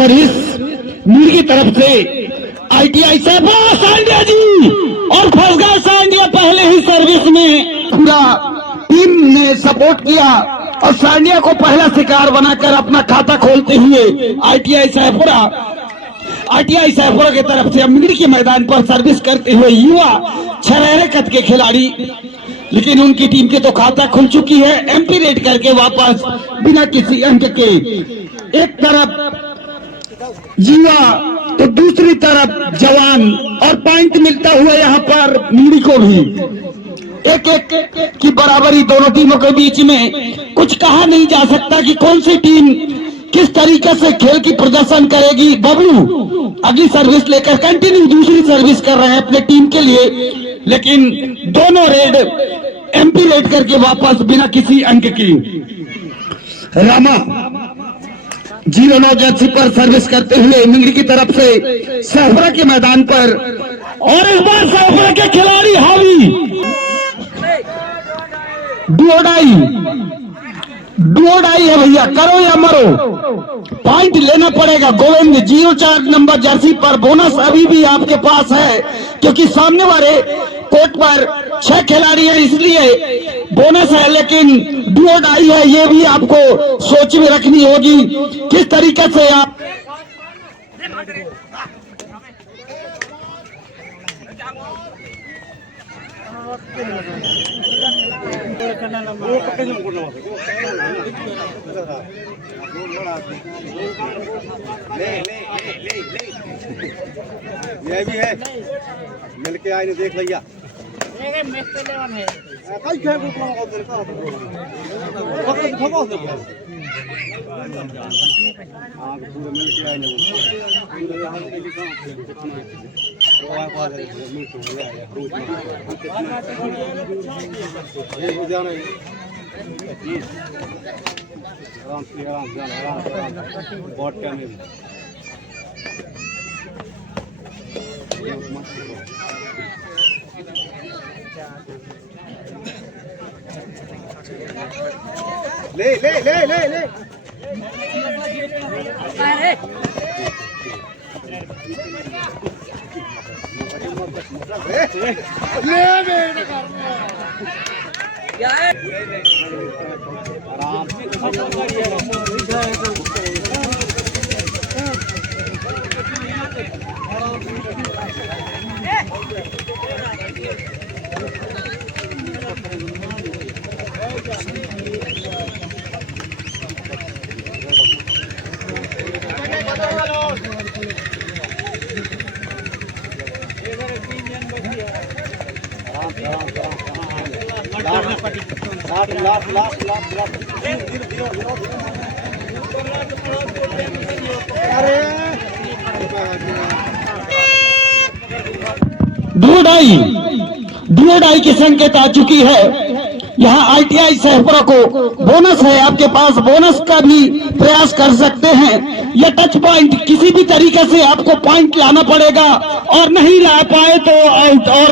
Service Mir की तरफ से ITI सैफपुरा सांडिया जी, और फंस गया सांडिया पहले ही सर्विस में। पूरा टीम ने सपोर्ट किया और सांडिया को पहला शिकार बनाकर अपना खाता खोलते हुए ITI सैफपुरा की तरफ से मीर के मैदान पर सर्विस करते हुए युवा छरेरे कद के खिलाड़ी, लेकिन उनकी टीम के तो खाता खुल चुकी है। MP रेड करके वापस बिना किसी अंक के, एक तरफ युवा तो दूसरी तरफ जवान, और पॉइंट मिलता हुआ यहाँ पर मीरी को भी। एक की बराबरी दोनों टीमों के बीच में। कुछ कहा नहीं जा सकता कि कौन सी टीम किस तरीके से खेल की प्रदर्शन करेगी। बबलू अगली सर्विस लेकर कंटिन्यू दूसरी सर्विस कर रहे हैं अपने टीम के लिए, लेकिन दोनों रेड MP रेड करके वापस बिना किसी अंक की। रामा 09 जर्सी पर सर्विस करते हुए मिंगड़ी की तरफ से सैफपुरा के मैदान पर, और इस बार सैफपुरा के खिलाड़ी हावी। डुओडाई है भैया, करो या मरो, पॉइंट लेना पड़ेगा। गोविंद 04 नंबर जर्सी पर बोनस अभी भी आपके पास है, क्योंकि सामने वाले कोर्ट पर 6 खिलाड़ी हैं, इसलिए बोनस है, लेकिन डुओडाई है, ये भी आपको सोच में रखनी होगी किस तरीके से आप ये भी है, मिलके आए देख भैया। ले ले ले ले ले डुओडाई की संकेत आ चुकी है। यहाँ ITI सैफपुरा को बोनस है, आपके पास बोनस का भी प्रयास कर सकते हैं। यह टच पॉइंट किसी भी तरीके से आपको पॉइंट लाना पड़ेगा, और नहीं ला पाए तो आउट, और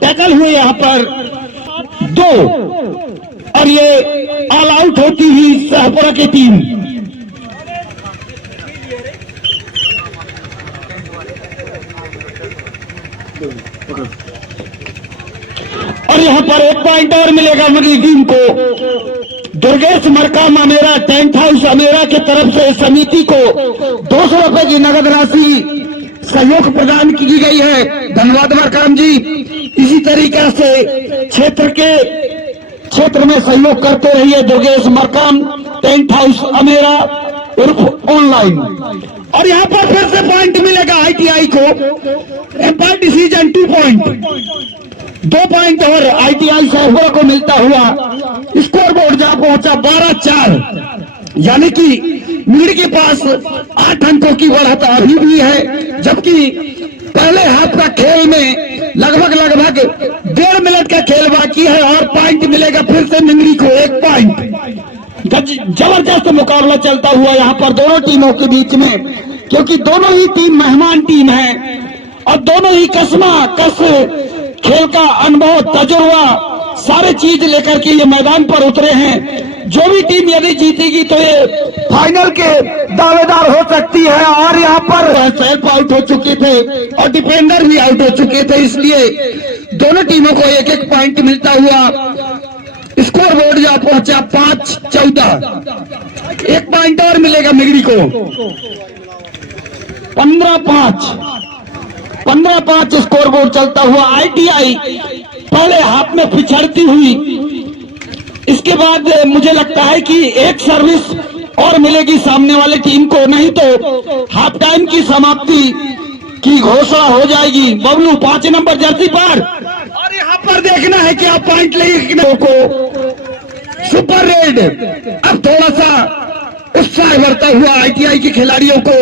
टैकल हुए यहाँ पर 2, और ये ऑल आउट होती हुई सैफपुरा की टीम। और यहाँ पर एक पॉइंट और मिलेगा मेरी टीम को। दुर्गेश मरकाम अमेरा, टेंट हाउस अमेरा की तरफ से समिति को 200 रुपए की नगद राशि सहयोग प्रदान की गई है। धन्यवाद मरकाम जी। इसी तरीके से क्षेत्र में सहयोग करते रहिए दुर्गेश मरकाम, टेंट हाउस अमेरा उर्फ ऑनलाइन। और यहाँ पर फिर से पॉइंट मिलेगा ITI को। एम्पायर डिसीजन 2 पॉइंट, 2 पॉइंट और ITI सैफपुरा को मिलता हुआ स्कोर बोर्ड जहां पहुंचा 12-4, यानी कि मीर के पास 8 अंकों की बढ़त अभी भी है, जबकि पहले हाफ का खेल में लगभग 1.5 मिनट का खेल बाकी है, और पॉइंट मिलेगा फिर से मिंगरी को 1 पॉइंट। जबरदस्त मुकाबला चलता हुआ यहाँ पर दोनों टीमों के बीच में, क्योंकि दोनों ही टीम मेहमान टीम है, और दोनों ही कस खेल का अनुभव, तजुर्बा, सारे चीज लेकर के ये मैदान पर उतरे हैं। जो भी टीम यदि जीतेगी तो ये फाइनल के दावेदार हो सकती है। और यहाँ पर सेल्फ आउट हो चुके थे और डिफेंडर भी आउट हो चुके थे, इसलिए दोनों टीमों को एक एक पॉइंट मिलता हुआ स्कोर बोर्ड जहाँ पहुंचा 5-14। एक पॉइंट और मिलेगा मिगड़ी को। 15-5 स्कोर बोर्ड चलता हुआ। आईटीआई पहले हाथ में पिछड़ती हुई, इसके बाद मुझे लगता है कि एक सर्विस और मिलेगी सामने वाले टीम को, नहीं तो हाफ टाइम की समाप्ति की घोषणा हो जाएगी। बबलू 5 नंबर जर्सी पर, और यहाँ पर देखना है कि आप पॉइंट लेने को सुपर रेड। अब थोड़ा सा उत्साह बढ़ता हुआ आईटीआई के खिलाड़ियों को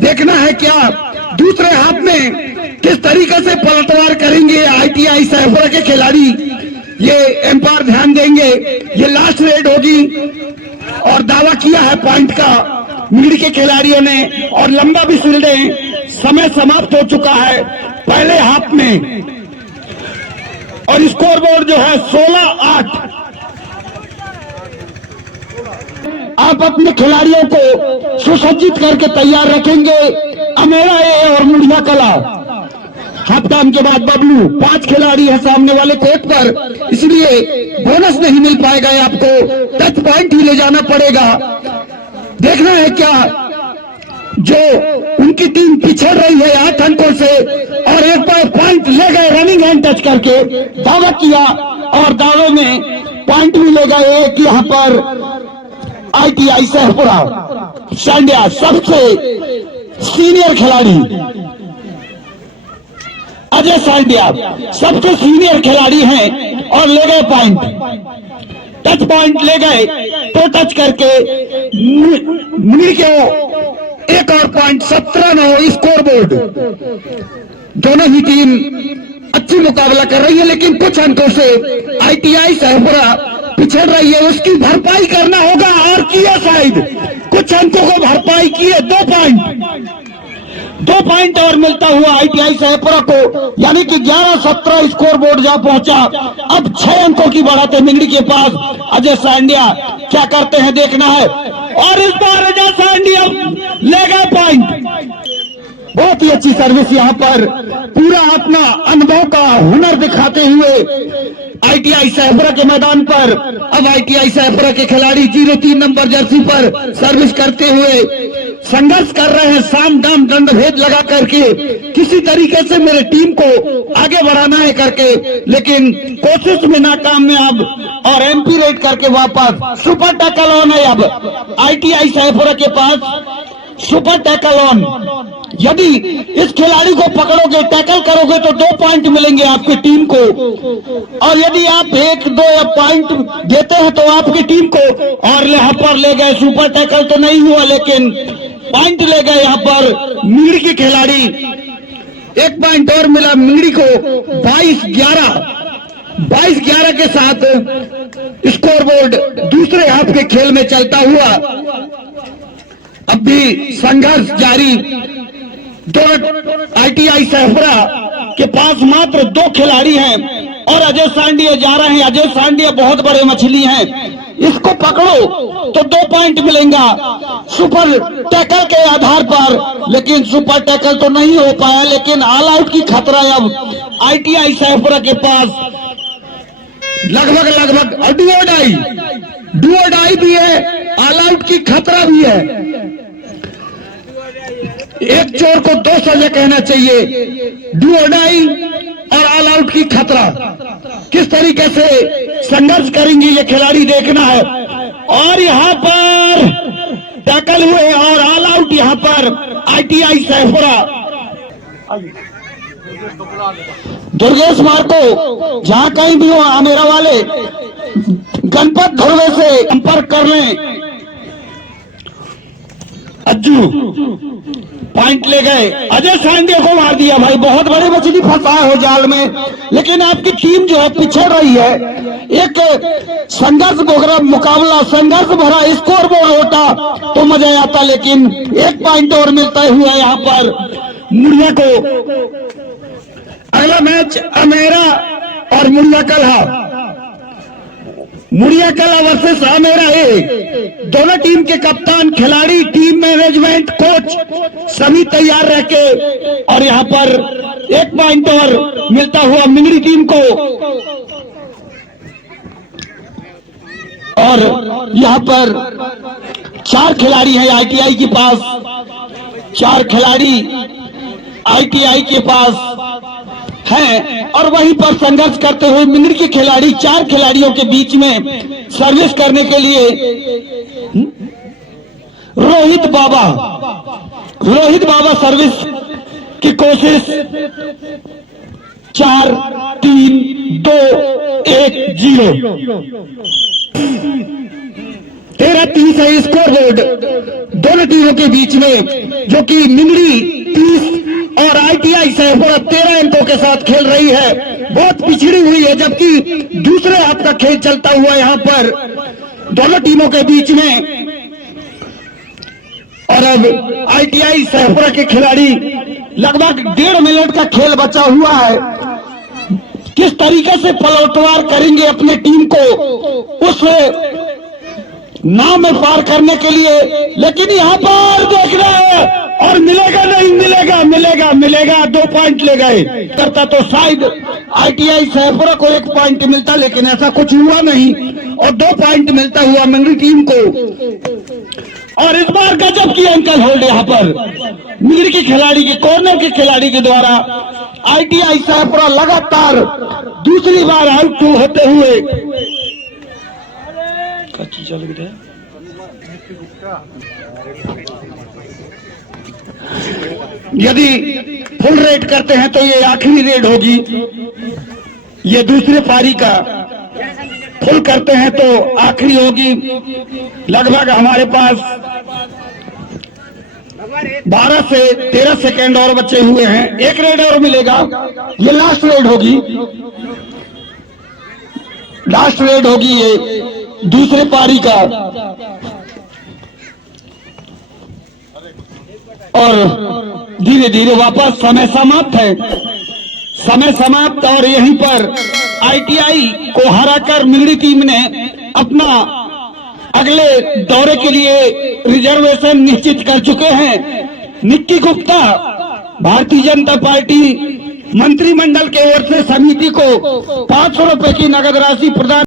देखना है क्या दूसरे हाथ में किस तरीके से पलटवार करेंगे आईटीआई सैफरा के खिलाड़ी। ये एम्पायर ध्यान देंगे, ये लास्ट रेड होगी और दावा किया है पॉइंट का मिगड़ी के खिलाड़ियों ने, और लंबा भी सुलझे। समय समाप्त हो चुका है पहले हाफ में और स्कोर बोर्ड जो है 16-8। आप अपने खिलाड़ियों को सुसज्जित करके तैयार रखेंगे। अमेरा ए और मुड़िया कला। हाफ टाइम के बाद बबलू 5 खिलाड़ी है सामने वाले कोर्ट पर, इसलिए बोनस नहीं मिल पाएगा। आपको टच पॉइंट ही ले जाना पड़ेगा। देखना है क्या जो उनकी टीम पिछड़ रही है 8 अंकों से, और एक पॉइंट ले गए रनिंग हैंड टच करके दावा किया, और दावे में पॉइंट भी ले गए एक यहाँ पर आईटीआई सहपुरा। सांडिया सबसे सीनियर खिलाड़ी, अजय सांडिया सबसे सीनियर खिलाड़ी हैं और ले गए पॉइंट। टच पॉइंट ले गए तो टच करके मुनि के एक और पॉइंट 17-9 स्कोर बोर्ड। दोनों ही टीम अच्छी मुकाबला कर रही है, लेकिन कुछ अंकों से आईटीआई सहपुरा पिछड़ रही है, उसकी भरपाई करना होगा। और किया साइड कुछ अंकों को भरपाई किए, 2 पॉइंट और मिलता हुआ आईटीआई सहपुरा को, यानी कि 11-17 स्कोर बोर्ड जहां पहुंचा। अब 6 अंकों की बढ़त है मिगड़ी के पास। अजय सांडिया क्या करते हैं देखना है, और इस बार अजय सांडिया ले गए पॉइंट। बहुत ही अच्छी सर्विस यहां पर, पूरा अपना अनुभव का हुनर दिखाते हुए आईटीआई सहपुरा के मैदान पर। अब आईटीआई सहपुरा के खिलाड़ी 03 नंबर जर्सी पर सर्विस करते हुए संघर्ष कर रहे हैं, साम दाम दंड भेद लगा करके किसी तरीके से मेरे टीम को आगे बढ़ाना है करके, लेकिन कोशिश में नाकामयाब और एमपी रेड करके वापस। सुपर टैकल ऑन है अब आईटीआई सहपुरा के पास, सुपर टैकल ऑन। यदि इस खिलाड़ी को पकड़ोगे, टैकल करोगे तो 2 पॉइंट मिलेंगे आपकी टीम को, और यदि आप 1-2 पॉइंट देते हैं तो आपकी टीम को। और यहाँ पर ले गए, सुपर टैकल तो नहीं हुआ लेकिन पॉइंट ले गए यहाँ पर मिगड़ी के खिलाड़ी। 1 पॉइंट और मिला मिगड़ी को। 22-11 के साथ स्कोर बोर्ड दूसरे हाफ के खेल में चलता हुआ। अब भी संघर्ष जारी। आईटीआई सहपुरा के पास मात्र 2 खिलाड़ी हैं और अजय सांडिया जा रहे हैं। अजय सांडिया बहुत बड़े मछली हैं, इसको पकड़ो तो 2 पॉइंट मिलेगा सुपर टैकल के आधार पर, लेकिन सुपर टैकल तो नहीं हो पाया। लेकिन ऑल आउट की खतरा अब आईटीआई सहपुरा के पास लगभग डुओडाई भी है, ऑल आउट की खतरा भी है। एक चोर को 2 सजा कहना चाहिए। डुओडाई और ऑल आउट की खतरा, किस तरीके से संघर्ष करेंगे ये खिलाड़ी देखना है। और यहाँ पर टैकल हुए और ऑल आउट यहाँ पर आईटीआई सहपुरा। दुर्गेश मार्को जहां कहीं भी हो, आमेरा वाले गणपत धुर्वे से संपर्क कर लें। अज्जू पॉइंट ले गए, अजय सांडिया को मार दिया। भाई बहुत बड़ी मछली फंसाए हो जाल में, लेकिन आपकी टीम जो है पिछड़ रही है। एक संघर्ष भरा मुकाबला, संघर्ष भरा स्कोर बोर्ड होता तो मजा आता, लेकिन 1 पॉइंट और मिलता हुआ यहाँ पर मुड़िया को। अगला मैच अमेरा और मुड़िया कलहा। मुड़िया कला वर्सेस आमेरा ए, दोनों टीम के कप्तान, खिलाड़ी, टीम मैनेजमेंट, कोच सभी तैयार रह के, और यहाँ पर 1 पॉइंट और मिलता हुआ मिंगड़ी टीम को। और यहाँ पर 4 खिलाड़ी हैं आईटीआई के पास, 4 खिलाड़ी आईटीआई के पास हैं, और वहीं पर संघर्ष करते हुए मिंगड़ी के खिलाड़ी 4 खिलाड़ियों के बीच में सर्विस करने के लिए रोहित बाबा सर्विस की कोशिश। 4 3 2 1 0 13-30 है स्कोर बोर्ड दोनों टीमों के बीच में, जो कि मिंगड़ी 30 और आईटीआई सैफपुरा 13 अंकों के साथ खेल रही है। बहुत पिछड़ी हुई है, जबकि दूसरे हाथ का खेल चलता हुआ यहाँ पर दोनों टीमों के बीच में। और अब आईटीआई सैफपुरा के खिलाड़ी, लगभग 1.5 मिनट का खेल बचा हुआ है, किस तरीके से पलटवार करेंगे अपने टीम को उस नाव में पार करने के लिए। लेकिन यहाँ पर देख रहे हैं, और मिलेगा नहीं, मिलेगा 2 पॉइंट ले गए करता तो शायद आईटीआई सैफपुरा को 1 पॉइंट मिलता, लेकिन ऐसा कुछ हुआ नहीं और 2 पॉइंट मिलता हुआ मिंगड़ी टीम को। और इस बार गजब की एंकल होल्ड यहाँ पर मिंगड़ी के खिलाड़ी के, कॉर्नर के खिलाड़ी के द्वारा आईटीआई सैफपुरा लगातार दूसरी बार आउट होते हुए। यदि फुल रेड करते हैं तो ये आखिरी रेड होगी, ये दूसरे पारी का। फुल करते हैं तो आखिरी होगी। लगभग हमारे पास 12 से 13 सेकेंड और बचे हुए हैं। 1 रेड और मिलेगा, ये लास्ट रेड होगी, ये दूसरे पारी का। और धीरे धीरे वापस समय समाप्त और यहीं पर आईटीआई को हराकर मिंगड़ी टीम ने अपना अगले दौरे के लिए रिजर्वेशन निश्चित कर चुके हैं। निक्की गुप्ता भारतीय जनता पार्टी मंत्रिमंडल के ओर से समिति को 500 रुपए की नगद राशि प्रदान